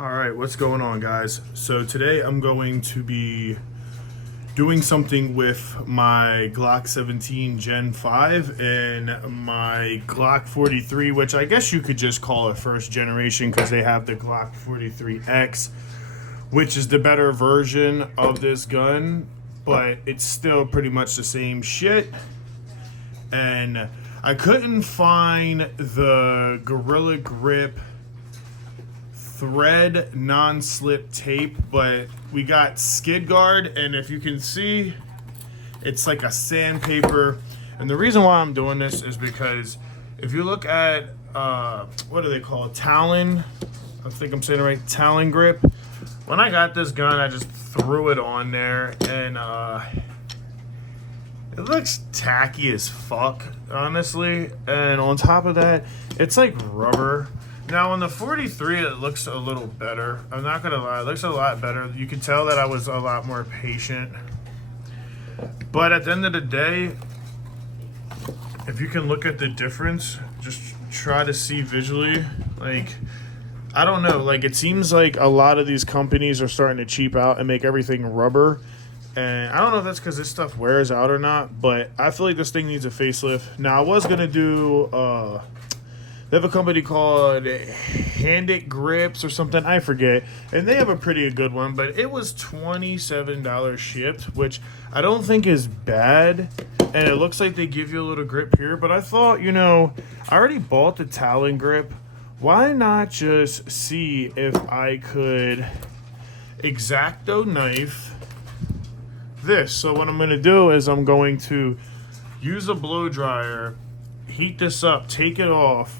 All right, what's going on, guys? So today I'm going to be doing something with my Glock 17 Gen 5 and my Glock 43, which I guess you could just call a first generation because they have the Glock 43X, which is the better version of this gun, but it's still pretty much the same shit. And I couldn't find the Gorilla Grip thread non-slip tape, but we got skid guard, and if you can see, it's like a sandpaper. And the reason why I'm doing this is because if you look at what do they call it, Talon, I think I'm saying it right, Talon grip. When I got this gun, I just threw it on there, and it looks tacky as fuck, honestly. And on top of that, it's like rubber. Now on the 43, it looks a little better. I'm not gonna lie, it looks a lot better. You can tell that I was a lot more patient. But at the end of the day, if you can look at the difference, just try to see visually. Like, I don't know, like it seems like a lot of these companies are starting to cheap out and make everything rubber. And I don't know if that's because this stuff wears out or not, but I feel like this thing needs a facelift. Now I was gonna do they have a company called Hand It Grips or something, I forget. And they have a pretty good one, but it was $27 shipped, which I don't think is bad. And it looks like they give you a little grip here. But I thought, you know, I already bought the Talon grip. Why not just see if I could X-Acto knife this? So what I'm going to do is I'm going to use a blow dryer, heat this up, take it off,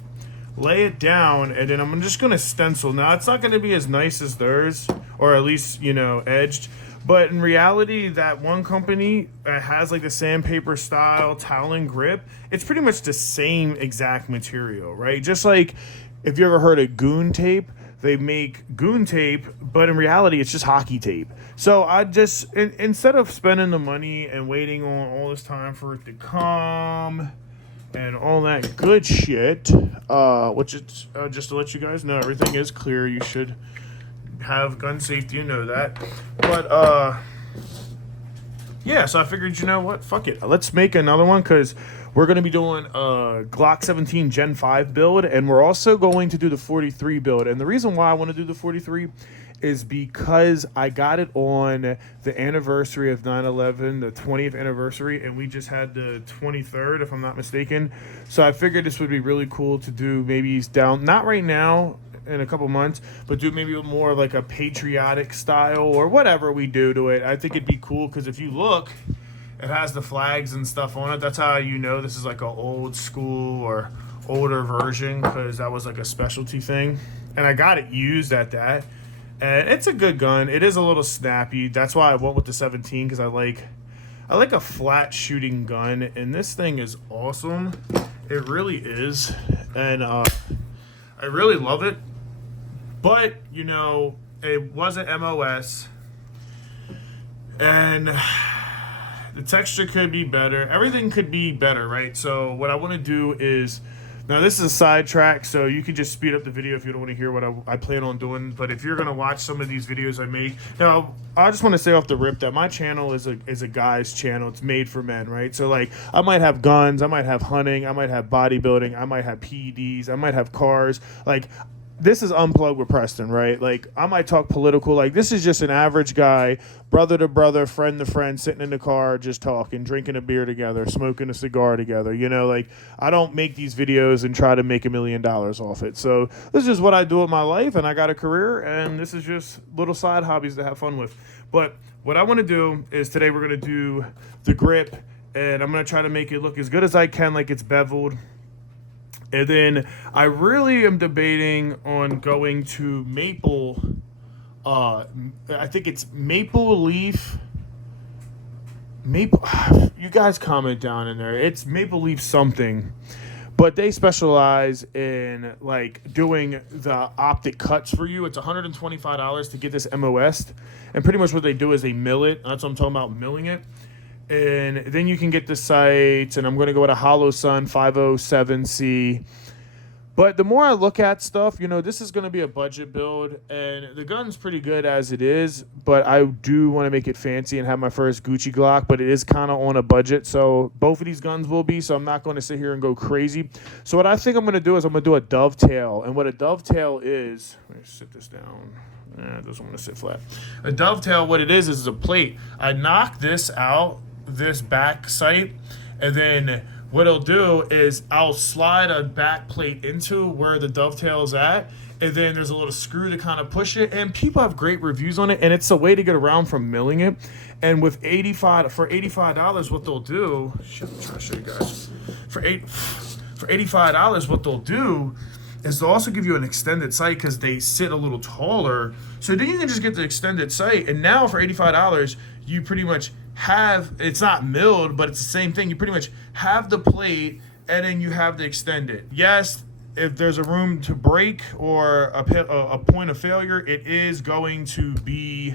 lay it down, and then I'm just going to stencil. Now, it's not going to be as nice as theirs, or at least, you know, edged. But in reality, that one company that has like the sandpaper style Talon grip, it's pretty much the same exact material, right? Just like if you ever heard of goon tape, they make goon tape, but in reality, it's just hockey tape. So I just, instead of spending the money and waiting on all this time for it to come and all that good shit, which is just to let you guys know, everything is clear. You should have gun safety, you know that. But yeah, so I figured, you know what, fuck it, let's make another one, because we're going to be doing a Glock 17 Gen 5 build, and we're also going to do the 43 build. And the reason why I want to do the 43 is because I got it on the anniversary of 9/11, the 20th anniversary, and we just had the 23rd, if I'm not mistaken. So I figured this would be really cool to do, maybe down, not right now, in a couple months, but do maybe more of like a patriotic style or whatever we do to it. I think it'd be cool, because if you look, it has the flags and stuff on it. That's how you know this is like an old school or older version, because that was like a specialty thing. And I got it used at that. And it's a good gun. It is a little snappy. That's why I went with the 17, because I like a flat shooting gun, and this thing is awesome. It really is. And I really love it. But, you know, it wasn't MOS. And the texture could be better. Everything could be better, right? So what I want to do is, now this is a sidetrack, so you can just speed up the video if you don't want to hear what I plan on doing. But if you're going to watch some of these videos I make, now I just want to say off the rip that my channel is a guy's channel. It's made for men, right? So like, I might have guns, I might have hunting, I might have bodybuilding, I might have PEDs, I might have cars. Like, this is Unplugged with Preston, right? Like, I might talk political. Like, this is just an average guy, brother to brother, friend to friend, sitting in the car, just talking, drinking a beer together, smoking a cigar together. You know, like, I don't make these videos and try to make $1 million off it. So this is what I do with my life, and I got a career, and this is just little side hobbies to have fun with. But what I want to do is today we're going to do the grip, and I'm going to try to make it look as good as I can, like it's beveled. And then I really am debating on going to maple. I think it's maple leaf. Maple. You guys comment down in there. It's maple leaf something, but they specialize in like doing the optic cuts for you. It's $125 to get this MOS, and pretty much what they do is they mill it. That's what I'm talking about, milling it. And then you can get the sights, and I'm going to go with a Hollow Sun 507C But the more I look at stuff, you know, this is going to be a budget build, and the gun's pretty good as it is, but I do want to make it fancy and have my first Gucci Glock, but it is kind of on a budget, so both of these guns will be, so I'm not going to sit here and go crazy. So what I think I'm going to do is I'm going to do a dovetail, and what a dovetail is, let me sit this down. It doesn't want to sit flat. A dovetail, what it is a plate. I knock this out, this back sight, and then what it'll do is I'll slide a back plate into where the dovetail is at, and then there's a little screw to kind of push it, and people have great reviews on it, and it's a way to get around from milling it. And with $85, what they'll do, shit, I'm trying to show you guys. For $85, what they'll do is they'll also give you an extended sight because they sit a little taller. So then you can just get the extended sight, and now for $85, you pretty much have, it's not milled, but it's the same thing. You pretty much have the plate, and then you have the extended. Yes, if there's a room to break or a point of failure, it is going to be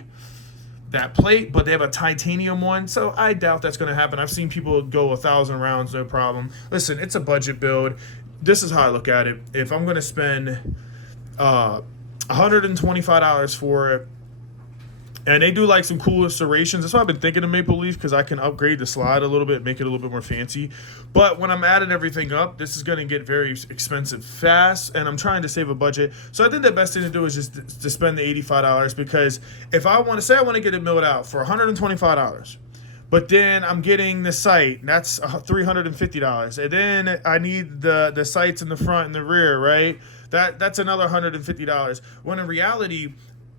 that plate, but they have a titanium one, so I doubt that's going to happen. I've seen people go 1,000 rounds, no problem. Listen, it's a budget build. This is how I look at it. If I'm going to spend $125 for it, and they do like some cool serrations. That's why I've been thinking of Maple Leaf, because I can upgrade the slide a little bit, make it a little bit more fancy. But when I'm adding everything up, this is going to get very expensive fast, and I'm trying to save a budget. So I think the best thing to do is just to spend the $85, because if I want to say I want to get it milled out for $125, but then I'm getting the sight, that's $350, and then I need the sights in the front and the rear, right? That's another $150. When in reality,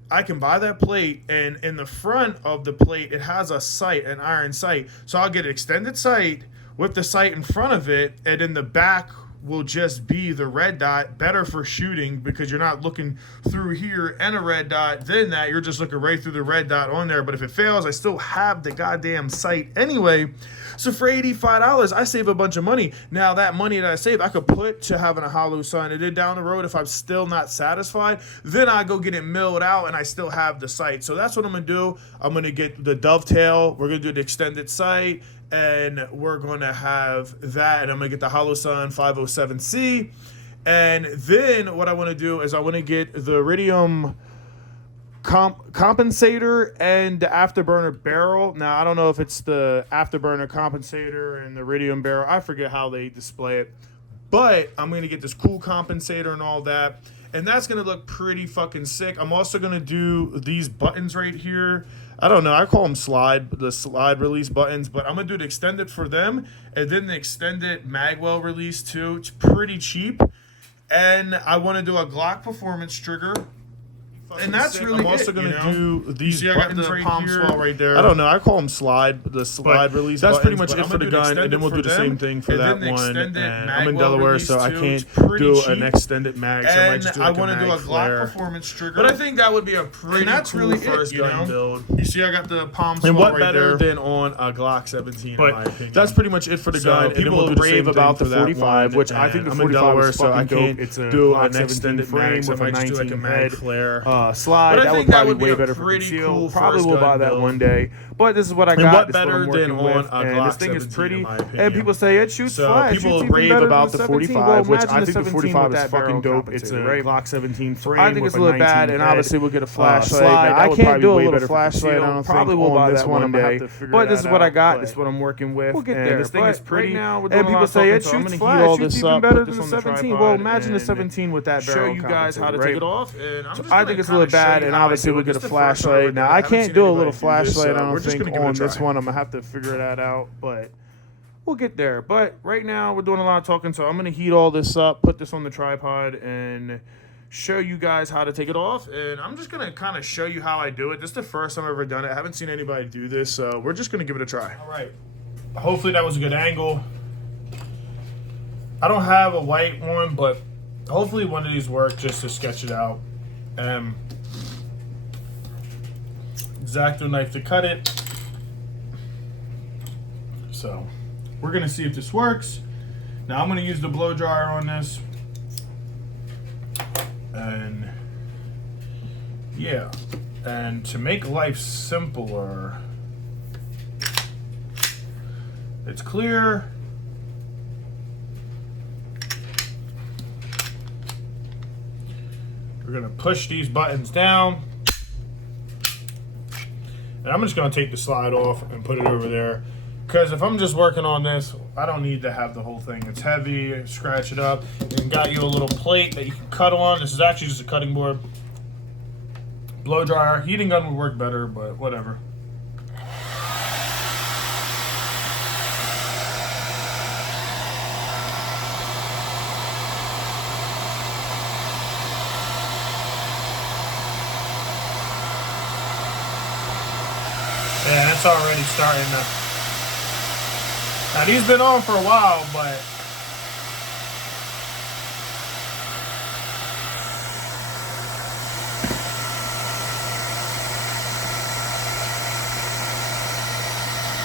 I can buy that plate, and in the front of the plate, it has a sight, an iron sight. So I'll get an extended sight with the sight in front of it, and in the back will just be the red dot, better for shooting because you're not looking through here and a red dot. Then that, you're just looking right through the red dot on there. But if it fails, I still have the goddamn sight anyway. So for $85, I save a bunch of money. Now that money that I save, I could put to having a hollow sight. And then down the road, if I'm still not satisfied, then I go get it milled out and I still have the sight. So that's what I'm going to do. I'm going to get the dovetail. We're going to do the extended sight. And we're going to have that. And I'm going to get the hollow sun 507C. And then what I want to do is I want to get the iridium compensator and the afterburner barrel. Now, I don't know if it's the afterburner compensator and the iridium barrel. I forget how they display it. But I'm going to get this cool compensator and all that. And that's going to look pretty fucking sick. I'm also going to do these buttons right here. I don't know. I call them the slide release buttons. But I'm going to do the extended for them. And then the extended magwell release too. It's pretty cheap. And I want to do a Glock performance trigger. And that's really I'm also going to do these buttons right palm here. Right there. I don't know. I call them the slide release buttons. That's pretty much it for the gun. And then we'll do the same thing for that one. And I'm in Delaware, so I can't do an extended mag. So I might just do like I want to do a Glock performance trigger. But I think that would be a pretty cool first gun build. You see, I got the palm swell right there. And what better than on a Glock 17, in my opinion. That's pretty much it for the gun. People rave about the 45, which I think the 45 is fucking dope. It's a do an extended frame with a 19 mag flare. Slide. That would probably be way better for conceal. Probably will buy that one day. But this is what I got. And what better than on a Glock 17, this thing is pretty. And people say it shoots flat. People rave about the 45, which I think the 45 is fucking dope. It's a Glock 17 frame. I think it's a little bad, and obviously we'll get a flashlight. I can't do a little flashlight. I don't think. Probably will buy that one day. But this is what I got. This is what I'm working with. We'll get there. This thing is pretty. And people say it shoots flat. It shoots even better than the 17. Well, imagine the 17 with that barrel. Show you guys how to take it off. I think it's a little bad, and obviously we'll get a flashlight. Now I can't do a little flashlight. I don't think on this one. I'm gonna have to figure that out, but we'll get there. But right now we're doing a lot of talking, so I'm gonna heat all this up, put this on the tripod, and show you guys how to take it off. And I'm just gonna kind of show you how I do it. This is the first time I've ever done it. I haven't seen anybody do this, so we're just gonna give it a try. All right. Hopefully that was a good angle. I don't have a white one, but hopefully one of these work just to sketch it out. X-Acto knife to cut it. So we're gonna see if this works. Now I'm gonna use the blow dryer on this, and yeah, and to make life simpler, it's clear. We're gonna push these buttons down. And I'm just gonna take the slide off and put it over there. Because if I'm just working on this, I don't need to have the whole thing. It's heavy, scratch it up. And got you a little plate that you can cut on. This is actually just a cutting board. Blow dryer, heating gun would work better, but whatever. Yeah, it's already starting to. Now these been on for a while, but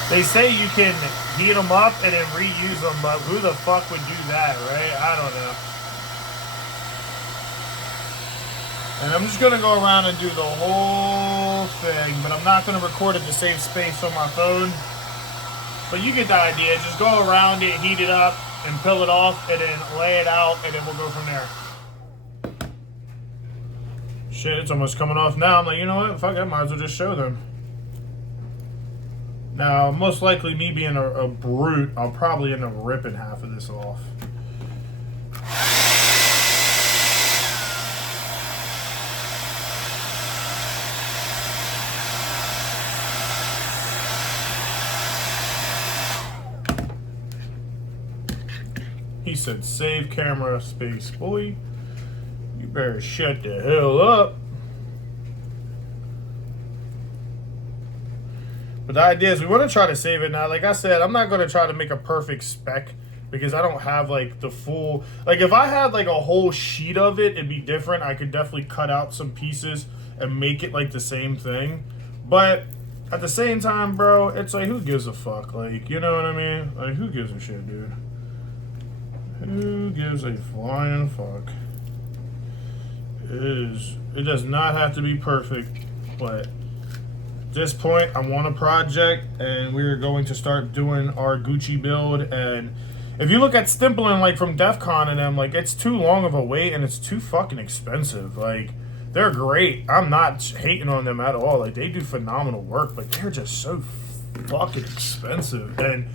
they say you can heat them up and then reuse them, but who the fuck would do that, right? I don't know. And I'm just going to go around and do the whole thing, but I'm not going to record it to save space on my phone. But you get the idea. Just go around it, heat it up, and peel it off, and then lay it out, and then we'll go from there. Shit, it's almost coming off now. I'm like, you know what? Fuck, I might as well just show them. Now, most likely me being a brute, I'll probably end up ripping half of this off. He said, save camera space, boy. You better shut the hell up. But the idea is we want to try to save it now. Like I said, I'm not going to try to make a perfect spec because I don't have like the full, like if I had like a whole sheet of it, it'd be different. I could definitely cut out some pieces and make it like the same thing. But at the same time, bro, it's like, who gives a fuck? Like, you know what I mean? Like, who gives a shit, dude? Who gives a flying fuck? It does not have to be perfect, but at this point, I want a project, and we're going to start doing our Gucci build. And if you look at Stimpling, like from DEF CON and them, like it's too long of a wait, and it's too fucking expensive. Like, they're great. I'm not hating on them at all. Like, they do phenomenal work, but they're just so fucking expensive. And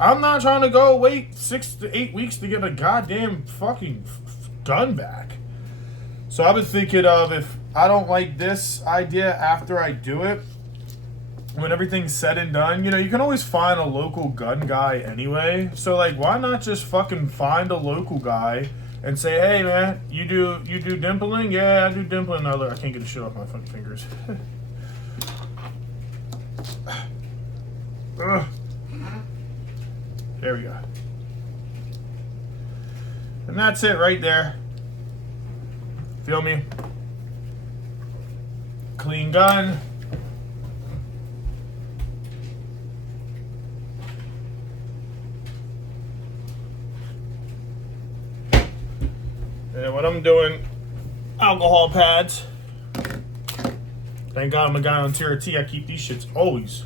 I'm not trying to go wait 6 to 8 weeks to get a goddamn fucking gun back. So I've been thinking of, if I don't like this idea after I do it, when everything's said and done, you know, you can always find a local gun guy anyway. So like, why not just fucking find a local guy and say, hey man, you do dimpling? Yeah, I do dimpling. No, look, I can't get the shit off my fucking fingers. There we go. And that's it right there. Feel me? Clean gun. And what I'm doing, alcohol pads. Thank God I'm a guy on tier T. I keep these shits always.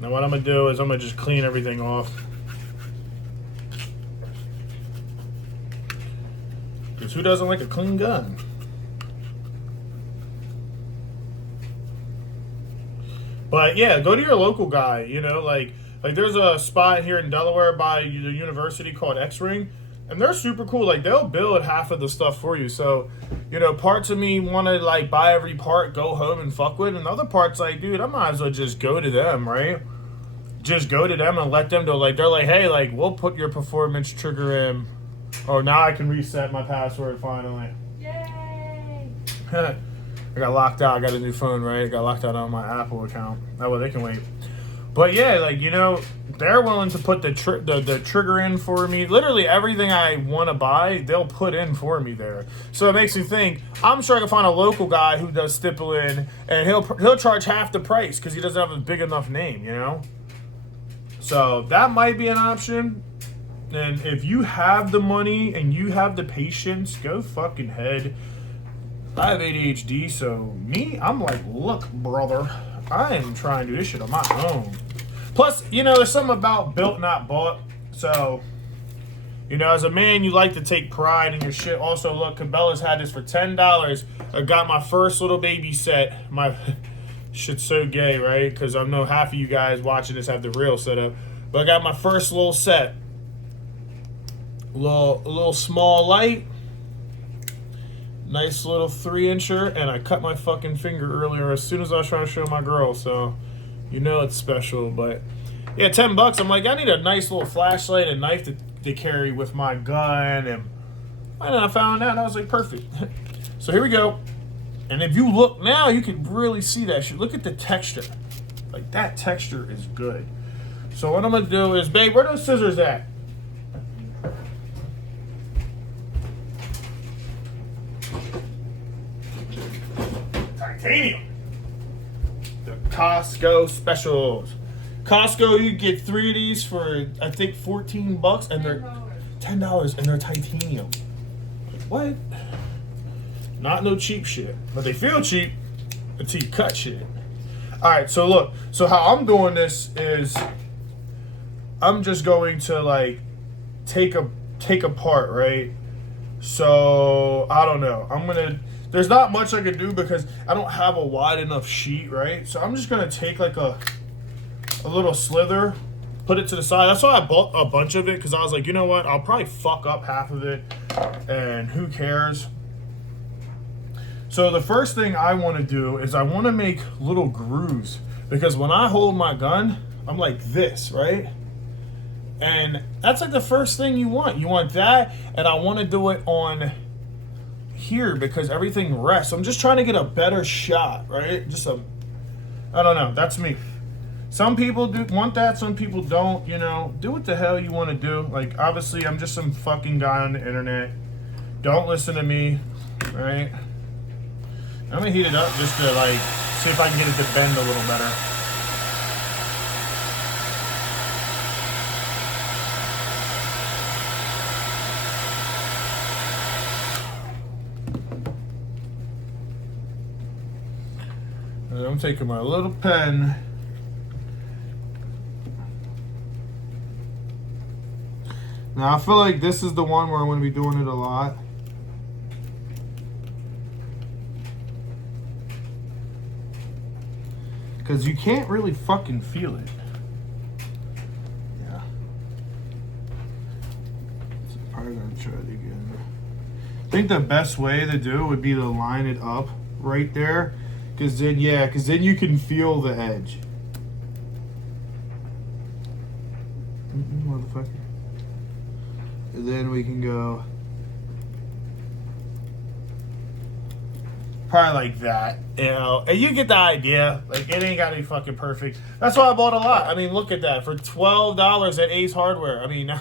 Now what I'm gonna do is I'm gonna just clean everything off. Because who doesn't like a clean gun? But yeah, go to your local guy, you know, like there's a spot here in Delaware by the university called X-Ring, and they're super cool. Like, they'll build half of the stuff for you. So, you know, parts of me want to like buy every part, go home and fuck with, and other parts like, dude, I might as well just go to them, right? Just go to them and let them know, like, they're like, hey, like, we'll put your performance trigger in. Oh, now I can reset my password finally. Yay! I got locked out. I got a new phone, right? I got locked out on my Apple account. Oh, well, they can wait. But yeah, like, you know, they're willing to put the trigger in for me. Literally everything I want to buy, they'll put in for me there. So it makes me think, I'm sure I can find a local guy who does stippling, and he'll charge half the price because he doesn't have a big enough name, you know? So that might be an option. And if you have the money and you have the patience, go fucking head. I have ADHD, so I'm like, look, brother, I am trying to do this shit on my own. Plus, you know, there's something about built, not bought. So You know, as a man, you like to take pride in your shit. Also, look, Cabela's had this for $10. I got my first little baby set. My shit's so gay, right? Because I know half of you guys watching this have the real setup. But I got my first little set. A little small light. Nice little 3-incher. And I cut my fucking finger earlier as soon as I was trying to show my girl. So, you know it's special. But, yeah, $10. I'm like, I need a nice little flashlight and knife to carry with my gun, and I found out, I was like, perfect. So here we go. And if you look now, you can really see that shit. Look at the texture. Like, that texture is good. So what I'm gonna do is, babe, where are those scissors at? Titanium. The Costco specials. Costco, you get 3 of these for, I think, $14, and they're $10, and they're titanium. What? Not no cheap shit, but they feel cheap until you cut shit. All right, so look, so how I'm doing this is, I'm just going to like take apart, right? So I don't know. There's not much I can do because I don't have a wide enough sheet, right? So I'm just gonna take like a little slither, put it to the side. That's why I bought a bunch of it, because I was like, you know what? I'll probably fuck up half of it, and who cares? So the first thing I want to do is I want to make little grooves, because when I hold my gun, I'm like this, right? And that's like the first thing you want. You want that, and I want to do it on here because everything rests. I'm just trying to get a better shot, right? I don't know. That's me. Some people do want that, some people don't, you know. Do what the hell you want to do. Like, obviously, I'm just some fucking guy on the internet. Don't listen to me, right? I'm going to heat it up just to, like, see if I can get it to bend a little better. And I'm taking my little pen. Now, I feel like this is the one where I'm going to be doing it a lot. Because you can't really fucking feel it. Yeah. So I'm probably going to try it again. I think the best way to do it would be to line it up right there. Because then you can feel the edge. Motherfucker. And then we can go probably like that, you know, and you get the idea. Like, it ain't gotta be fucking perfect. That's why I bought a lot. I mean, look at that, for $12 at Ace Hardware. I mean,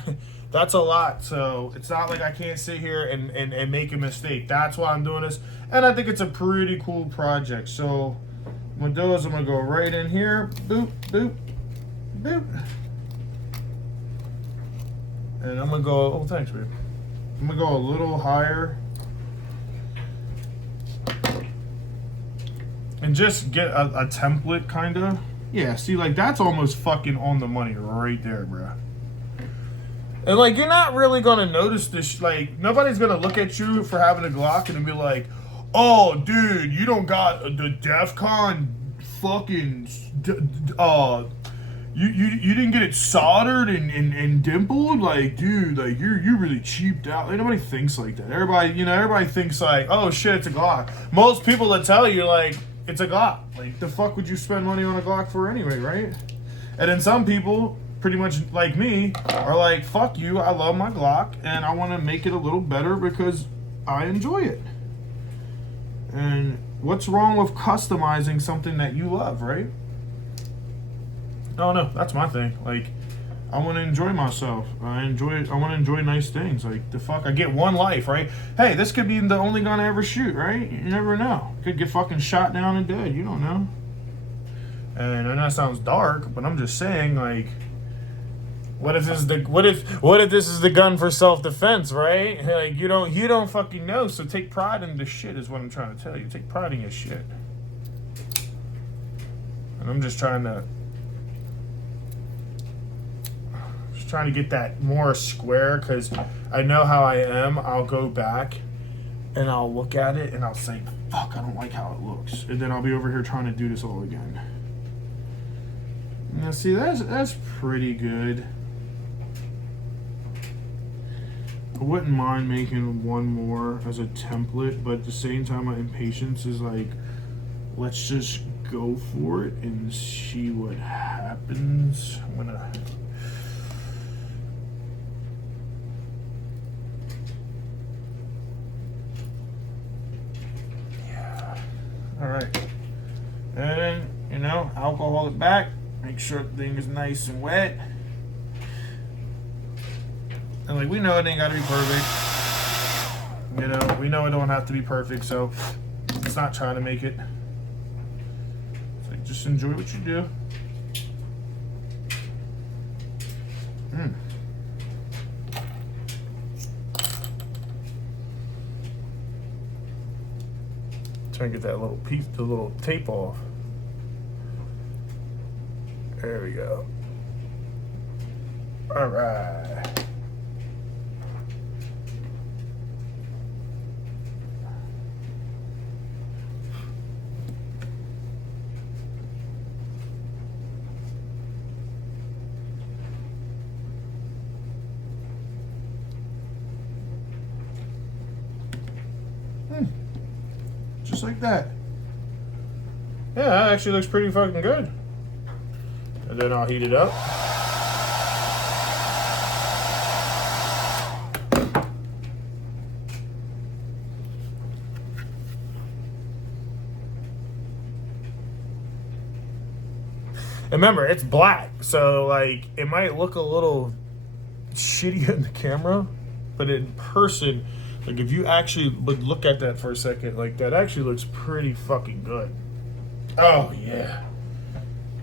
that's a lot. So it's not like I can't sit here and make a mistake. That's why I'm doing this, and I think it's a pretty cool project. So what I'm gonna do is I'm gonna go right in here, boop, boop, boop. And I'm gonna go, oh thanks babe. I'm gonna go a little higher. And just get a template kinda. Yeah, see, like, that's almost fucking on the money right there, bro. And like, you're not really gonna notice this, like, nobody's gonna look at you for having a Glock and be like, oh dude, you don't got the DEFCON fucking, You didn't get it soldered and dimpled? Like, dude, like, you're really cheaped out. Like, nobody thinks like that. Everybody thinks like, oh shit, it's a Glock. Most people that tell you, like, it's a Glock. Like, the fuck would you spend money on a Glock for anyway, right? And then some people, pretty much like me, are like, fuck you, I love my Glock, and I want to make it a little better because I enjoy it. And what's wrong with customizing something that you love, right? Oh no, that's my thing. Like, I want to enjoy myself. I want to enjoy nice things. Like, the fuck, I get one life, right? Hey, this could be the only gun I ever shoot, right? You never know. Could get fucking shot down and dead. You don't know. And I know that sounds dark, but I'm just saying, like, what if this is the gun for self-defense, right? Like, you don't fucking know. So take pride in the shit is what I'm trying to tell you. Take pride in your shit. And I'm just trying to trying to get that more square because I know how I am. I'll go back and I'll look at it and I'll say, fuck, I don't like how it looks. And then I'll be over here trying to do this all again. Now see, that's pretty good. I wouldn't mind making one more as a template, but at the same time my impatience is like, let's just go for it and see what happens. I'm gonna all right, and then, you know, alcohol it back, make sure the thing is nice and wet. And like, we know it ain't gotta be perfect. You know, we know it don't have to be perfect, so it's not trying to make it. It's like, just enjoy what you do. Trying to get that little piece, the little tape off. There we go. All right. Just like that. Yeah, that actually looks pretty fucking good. And then I'll heat it up. And remember, it's black, so like it might look a little shitty in the camera, but in person, like if you actually would look at that for a second, like that actually looks pretty fucking good. Oh yeah,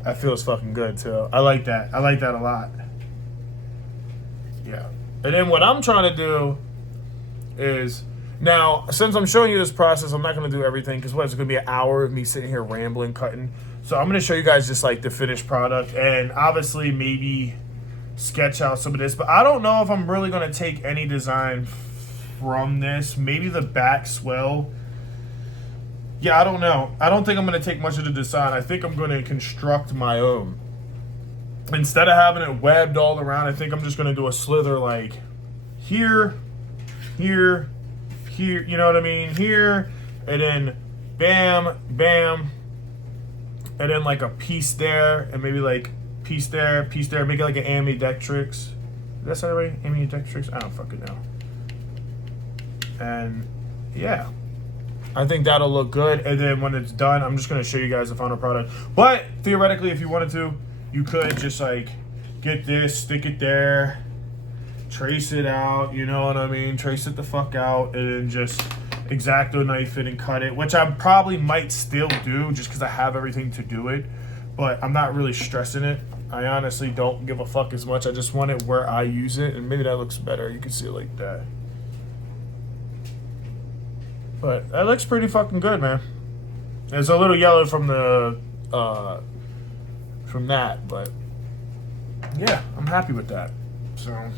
that feels fucking good too. I like that. I like that a lot. Yeah. And then what I'm trying to do is, now since I'm showing you this process, I'm not going to do everything because it's going to be an hour of me sitting here rambling, cutting. So I'm going to show you guys just like the finished product and obviously maybe sketch out some of this, but I don't know if I'm really going to take any design from this. Maybe the back swell. Yeah, I don't know. I don't think I'm going to take much of the design. I think I'm going to construct my own. Instead of having it webbed all around, I think I'm just going to do a slither like here, here, here, you know what I mean? Here, and then bam, bam, and then like a piece there, and maybe like piece there, make it like an ambidextrix. Did I say that right? Ambidextrix? I don't fucking know. And yeah, I think that'll look good. And then when it's done, I'm just going to show you guys the final product. But theoretically, if you wanted to, you could just like get this, stick it there, trace it out, you know what I mean? Trace it the fuck out, and then just X-Acto knife it and cut it, which I probably might still do just because I have everything to do it. But I'm not really stressing it. I honestly don't give a fuck as much. I just want it where I use it, and maybe that looks better. You can see it like that. But that looks pretty fucking good, man. It's a little yellow from the from that, but yeah, I'm happy with that. So I'm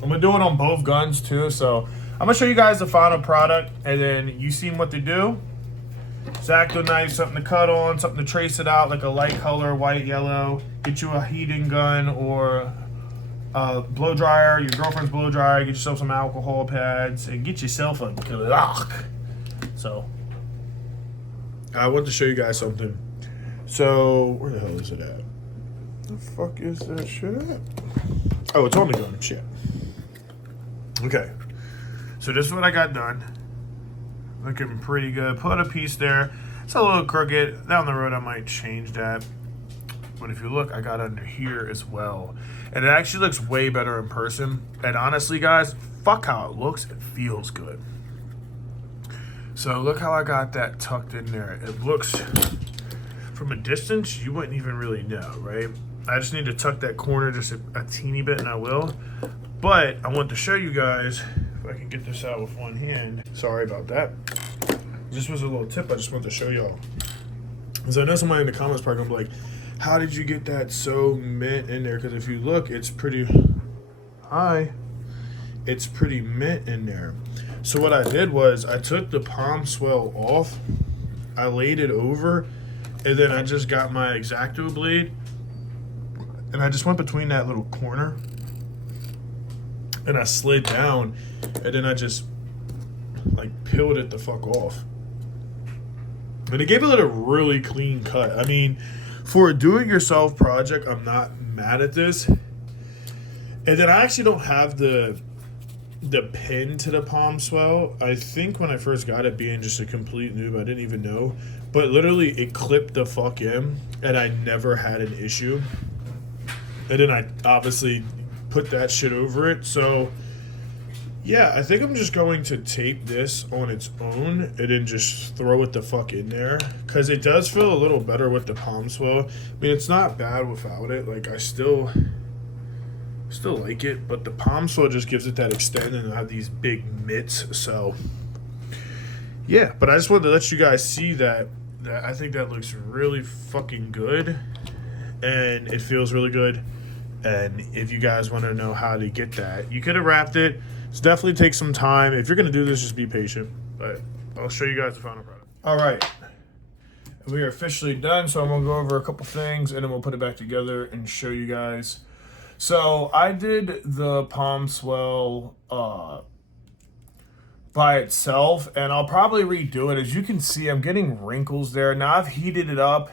gonna do it on both guns too. So I'm gonna show you guys the final product, and then you seen what to do. X-Acto knife, something to cut on, something to trace it out, like a light color, white, yellow. Get you a heating gun or a blow dryer, your girlfriend's blow dryer. Get yourself some alcohol pads, and get yourself a Glock. So I want to show you guys something. So where the hell is it at? The fuck is that shit at? Oh, it's on the gun. Shit. Okay. So this is what I got done. Looking pretty good. Put a piece there. It's a little crooked. Down the road I might change that. But if you look, I got under here as well. And it actually looks way better in person. And honestly, guys, fuck how it looks. It feels good. So look how I got that tucked in there. It looks, from a distance, you wouldn't even really know, right? I just need to tuck that corner just a teeny bit, and I will. But I want to show you guys, if I can get this out with one hand. Sorry about that. This was a little tip I just wanted to show y'all. Because I know somebody in the comments probably gonna be like, how did you get that so mint in there? Because if you look, it's pretty, high, it's pretty mint in there. So what I did was I took the palm swell off, I laid it over, and then I just got my X-Acto blade, and I just went between that little corner, and I slid down, and then I just like peeled it the fuck off. And it gave it a really clean cut. I mean, for a do-it-yourself project, I'm not mad at this. And then I actually don't have the pin to the palm swell. I think when I first got it, being just a complete noob, I didn't even know. But literally, it clipped the fuck in, and I never had an issue. And then I obviously put that shit over it. So yeah, I think I'm just going to tape this on its own and then just throw it the fuck in there, because it does feel a little better with the palm swell. I mean, it's not bad without it. Like, I still like it, but the palm swell just gives it that extend, and I have these big mitts. So yeah, but I just wanted to let you guys see that I think that looks really fucking good, and it feels really good. And if you guys want to know how to get that, you could have wrapped it. It's definitely takes some time. If you're going to do this, just be patient. But I'll show you guys the final product. All right. We are officially done, so I'm going to go over a couple things, and then we'll put it back together and show you guys. So I did the palm swell by itself, and I'll probably redo it. As you can see, I'm getting wrinkles there. Now I've heated it up,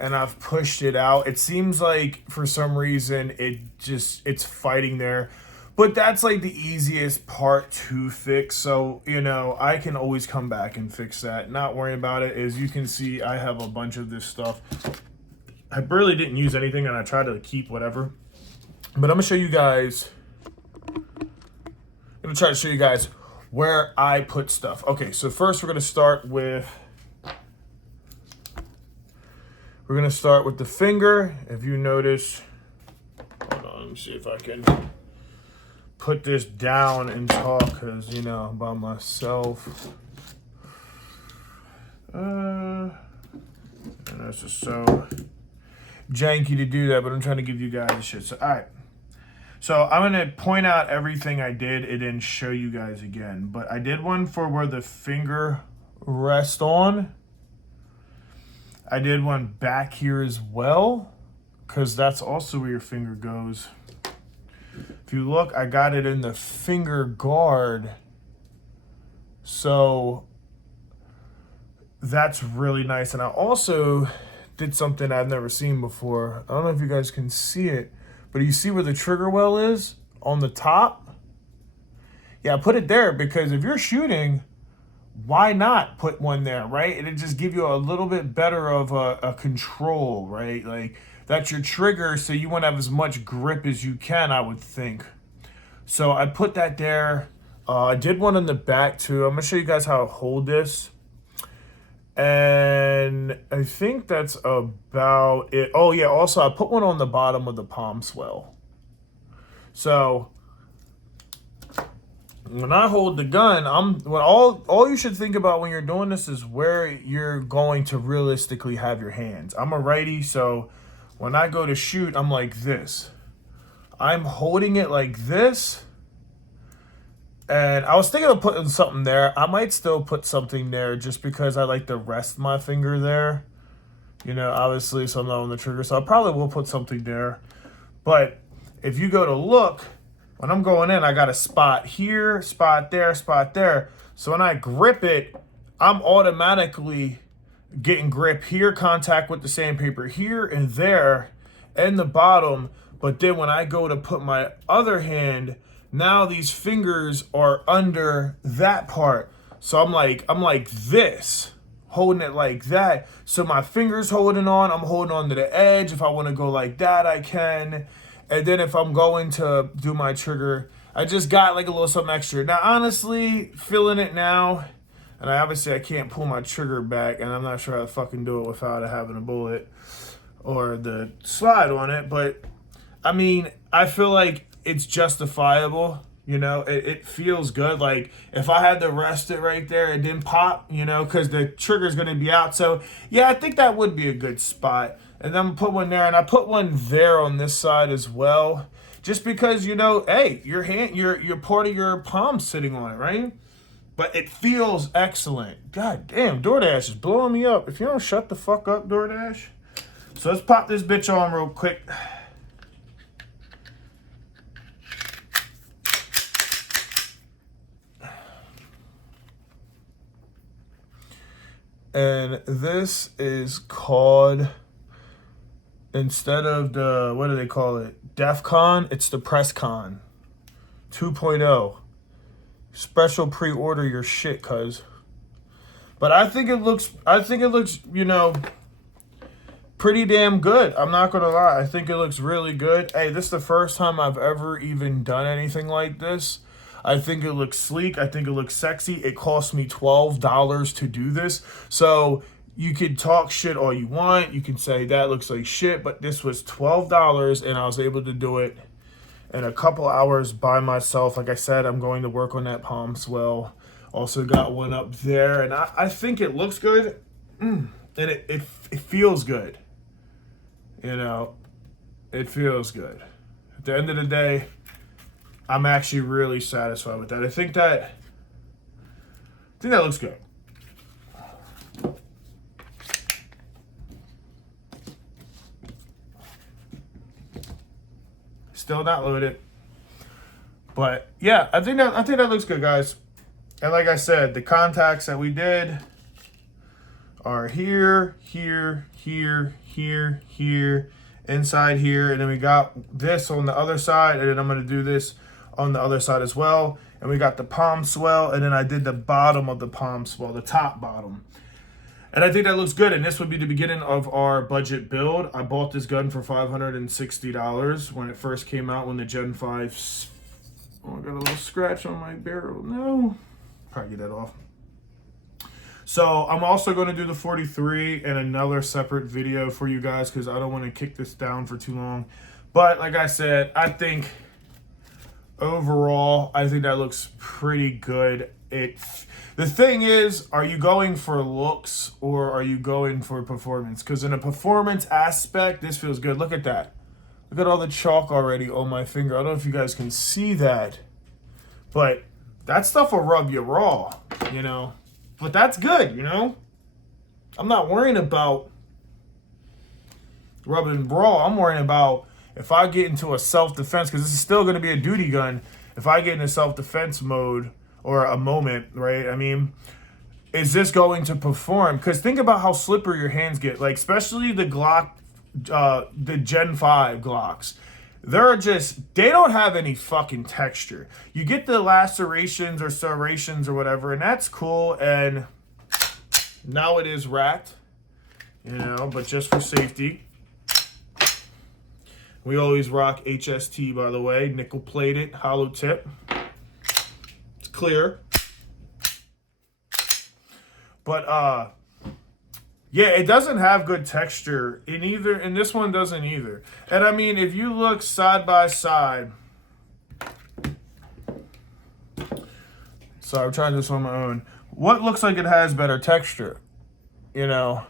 and I've pushed it out. It seems like for some reason it's fighting there. But that's like the easiest part to fix. So, you know, I can always come back and fix that. Not worrying about it. As you can see, I have a bunch of this stuff. I barely didn't use anything, and I try to keep whatever. But I'm gonna show you guys. I'm gonna try to show you guys where I put stuff. Okay, so first we're gonna start with the finger. If you notice, hold on, let me see if I can put this down and talk, because, you know, by myself. And that's just so janky to do that, but I'm trying to give you guys the shit. So, all right. So I'm going to point out everything I did and then show you guys again. But I did one for where the finger rests on. I did one back here as well, because that's also where your finger goes. If you look, I got it in the finger guard. So that's really nice. And I also did something I've never seen before. I don't know if you guys can see it, but you see where the trigger well is on the top? Yeah, I put it there because if you're shooting, why not put one there, right? It'll just give you a little bit better of a control, right? Like, that's your trigger, so you want to have as much grip as you can, I would think. So I put that there. I did one in the back too. I'm going to show you guys how to hold this. And I think that's about it. Oh yeah, also I put one on the bottom of the palm swell. So when I hold the gun, all you should think about when you're doing this is where you're going to realistically have your hands. I'm a righty, so when I go to shoot, I'm like this. I'm holding it like this. And I was thinking of putting something there. I might still put something there just because I like to rest my finger there. You know, obviously, so I'm not on the trigger. So I probably will put something there. But if you go to look, when I'm going in, I got a spot here, spot there, spot there. So when I grip it, I'm automatically getting grip here, contact with the sandpaper here and there, and the bottom. But then when I go to put my other hand, now these fingers are under that part. So I'm like this, holding it like that. So my fingers holding on, I'm holding on to the edge. If I want to go like that, I can. And then if I'm going to do my trigger, I just got like a little something extra. Now, honestly, feeling it now, and I can't pull my trigger back, and I'm not sure how to fucking do it without having a bullet or the slide on it. But I mean, I feel like it's justifiable. You know, it feels good. Like if I had to rest it right there, it didn't pop, you know, because the trigger's going to be out. So yeah, I think that would be a good spot. And then put one there, and I put one there on this side as well, just because, you know, hey, your hand, your part of your palm sitting on it, right? But it feels excellent. God damn, DoorDash is blowing me up. If you don't shut the fuck up, DoorDash. So let's pop this bitch on real quick. And this is called, instead of the, what do they call it? DEF CON, it's the Press Con 2.0. Special pre-order your shit, cuz. But I think it looks, you know, pretty damn good. I'm not gonna lie. I think it looks really good. Hey, this is the first time I've ever even done anything like this. I think it looks sleek. I think it looks sexy. It cost me $12 to do this. So you can talk shit all you want. You can say that looks like shit, but this was $12 and I was able to do it in a couple hours by myself. Like I said, I'm going to work on that palm swell. Also got one up there, and I think it looks good, and it feels good. You know, it feels good. At the end of the day, I'm actually really satisfied with that. I think that looks good. Still not loaded. But yeah, I think that looks good, guys. And like I said, the contacts that we did are here, here, here, here, here, inside here, and then we got this on the other side, and then I'm gonna do this on the other side as well. And we got the palm swell, and then I did the bottom of the palm swell, the top bottom. And I think that looks good, and this would be the beginning of our budget build. I bought this gun for $560 when it first came out, when the Gen 5... Oh, I got a little scratch on my barrel. No. Probably get that off. So I'm also going to do the 43 in another separate video for you guys, because I don't want to kick this down for too long. But like I said, I think overall, I think that looks pretty good. The thing is, are you going for looks or are you going for performance? Because in a performance aspect, this feels good. Look at that. Look at all the chalk already on my finger. I don't know if you guys can see that, but that stuff will rub you raw, you know. But that's good, you know. I'm not worrying about rubbing raw. I'm worrying about if I get into a self-defense, because this is still going to be a duty gun. If I get into self-defense mode or a moment, right? I mean, is this going to perform? Because think about how slippery your hands get. Like, especially the Glock, the Gen 5 Glocks. They don't have any fucking texture. You get the lacerations or serrations or whatever, and that's cool. And now it is racked, you know, but just for safety. We always rock HST, by the way, nickel plated, hollow tip. It's clear. But yeah, it doesn't have good texture in either, and this one doesn't either. And I mean, if you look side by side, so I'm trying this on my own. What looks like it has better texture, you know?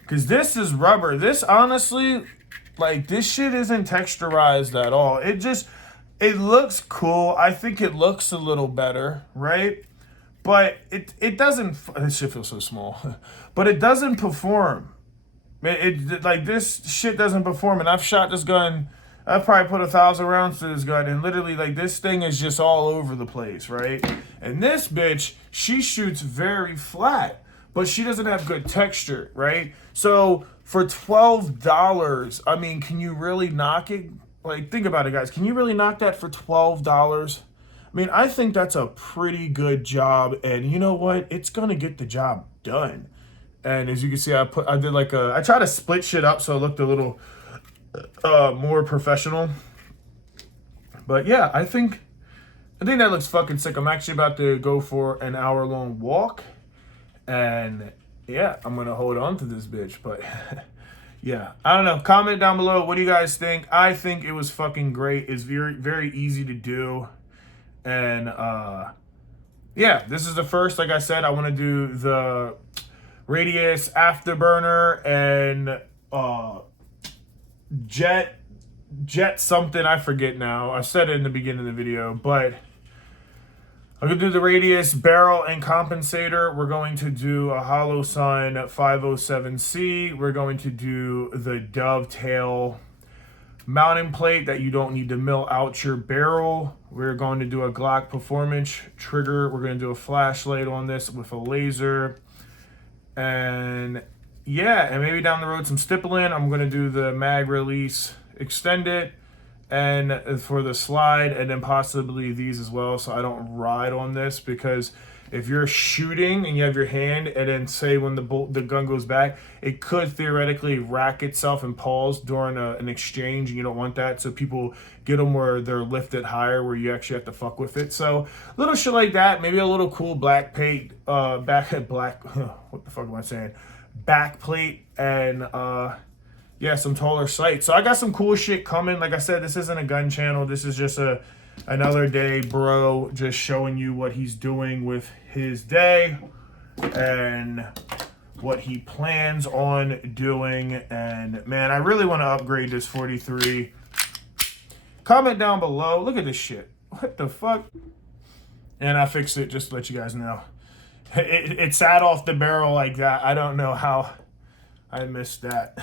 Because this is rubber. This, honestly, like, this shit isn't texturized at all. It looks cool. I think it looks a little better, right? But it doesn't, this shit feels so small, but it doesn't perform. Like, this shit doesn't perform. And I've shot this gun, I've probably put 1,000 rounds to this gun, and literally, like, this thing is just all over the place, right? And this bitch, she shoots very flat, but she doesn't have good texture, right? So for $12, I mean, can you really knock it? Like, think about it, guys. Can you really knock that for $12? I mean, I think that's a pretty good job, and you know what? It's gonna get the job done. And as you can see, I try to split shit up so it looked a little more professional. But yeah, I think that looks fucking sick. I'm actually about to go for an hour-long walk, and yeah, I'm gonna hold on to this bitch. But yeah, I don't know. Comment down below. What do you guys think? I think it was fucking great. It's very, very easy to do. And yeah, this is the first. Like I said, I want to do the radius afterburner and jet Jet something, I forget now. I said it in the beginning of the video, but I'm going to do the radius, barrel, and compensator. We're going to do a Hollow Sun 507C. We're going to do the dovetail mounting plate that you don't need to mill out your barrel. We're going to do a Glock performance trigger. We're going to do a flashlight on this with a laser. And yeah, and maybe down the road some stippling. I'm going to do the mag release, extend it, and for the slide, and then possibly these as well, so I don't ride on this, because if you're shooting and you have your hand, and then say when the gun goes back, it could theoretically rack itself and pause during an exchange, and you don't want that. So people get them where they're lifted higher, where you actually have to fuck with it. So little shit like that. Maybe a little cool black paint, what the fuck am I saying? Back plate, and yeah, some taller sights. So I got some cool shit coming. Like I said, this isn't a gun channel. This is just another day, bro, just showing you what he's doing with his day and what he plans on doing. And man, I really want to upgrade this 43. Comment down below. Look at this shit. What the fuck? And I fixed it just to let you guys know. It sat off the barrel like that. I don't know how I missed that.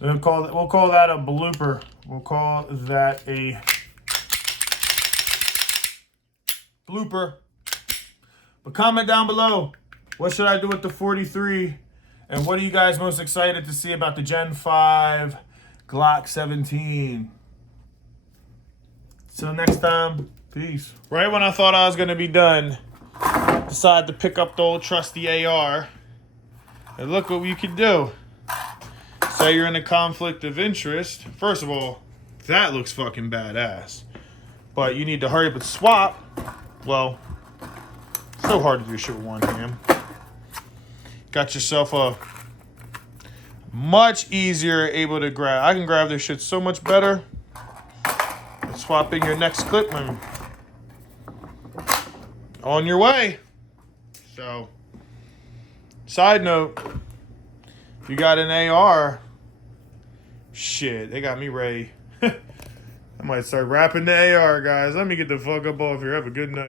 We'll call that a blooper. We'll call that a blooper. But comment down below, what should I do with the 43? And what are you guys most excited to see about the Gen 5 Glock 17? Till next time, peace. Right when I thought I was going to be done, decided to pick up the old trusty AR. And look what you can do. Say you're in a conflict of interest. First of all, that looks fucking badass. But you need to hurry up and swap. Well, so hard to do shit with one hand. Got yourself a much easier able to grab. I can grab this shit so much better. Swap in your next clip and on your way. So, side note, if you got an AR, shit, they got me ready. I might start rapping the AR, guys. Let me get the fuck up off here. Have a good night.